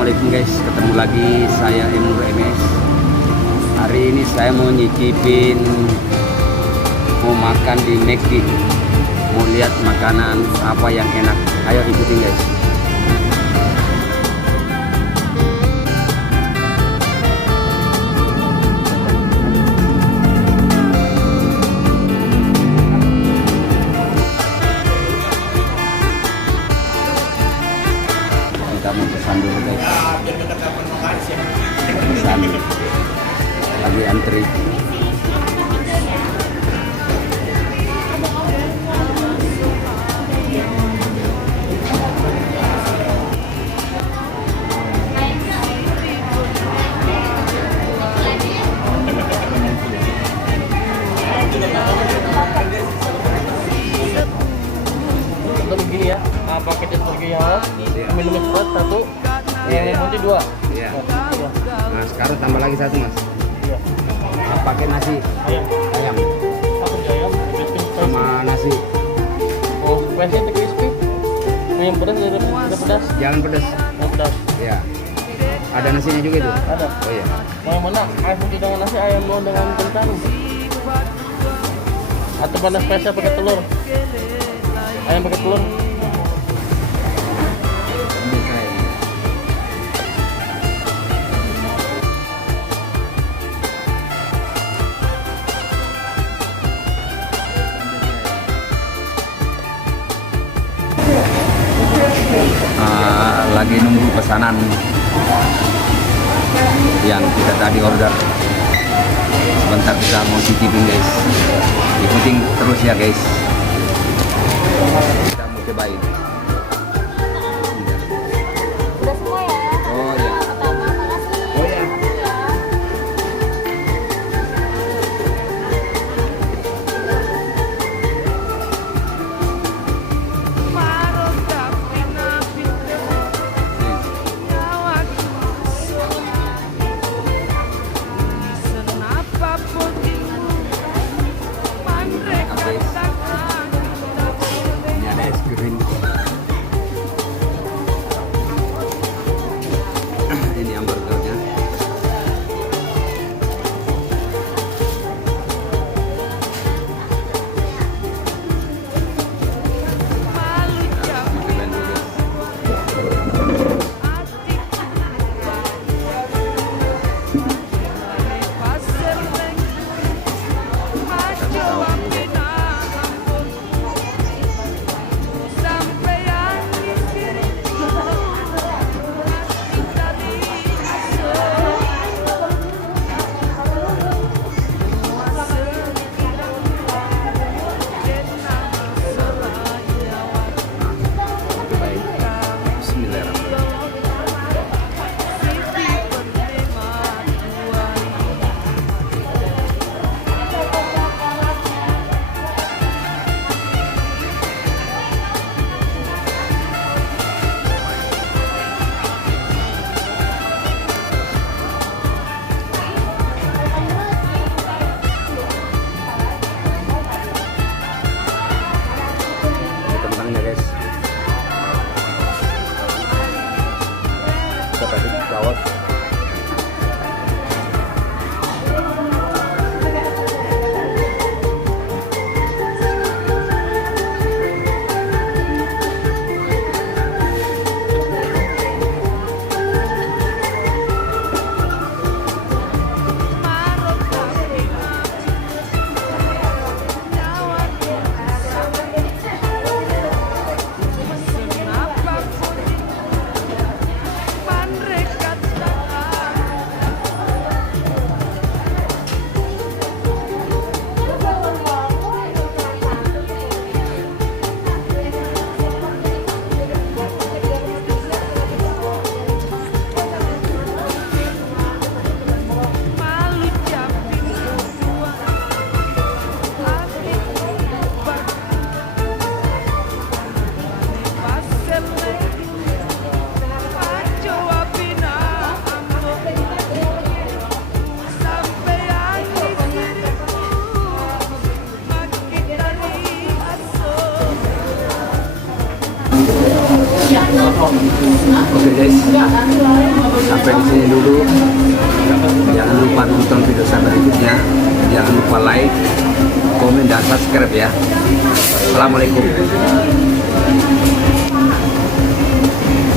Assalamualaikum guys, ketemu lagi saya Emur MS. Hari ini saya mau nyicipin, mau makan di McD, mau lihat makanan apa yang enak. Ayo ikutin guys. Kita mau pesan dulu guys. Pesan lagi antri. Begini ya, paketnya seperti yang minum es berat satu, yang putih dua. Iya. Nah sekarang tambah lagi satu mas. Iya. Nah, pakai nasi Ayam, ayam satu ayam, crispy sama nasi. Oh, spicy atau crispy? Yang pedas ada pedas, Jangan pedas. yang pedas. Ya. Ada nasinya juga itu. Ada. Oh iya. Yang mana? Ayam putih dengan nasi, ayam luar dengan kentang. Atau panas spesial pakai telur. Ayam pakai telur. Lagi nunggu pesanan yang kita tadi order. Sebentar kita mau cicipin guys. Ikutin terus ya guys. Kita mau cobain. Udah semua ya? Oh iya. Pertama, makasih. Oh iya. Ini ada es krim. Oke guys, sampai di sini dulu. Jangan lupa nonton video saya berikutnya. Jangan lupa like, komen, dan subscribe ya. Assalamualaikum.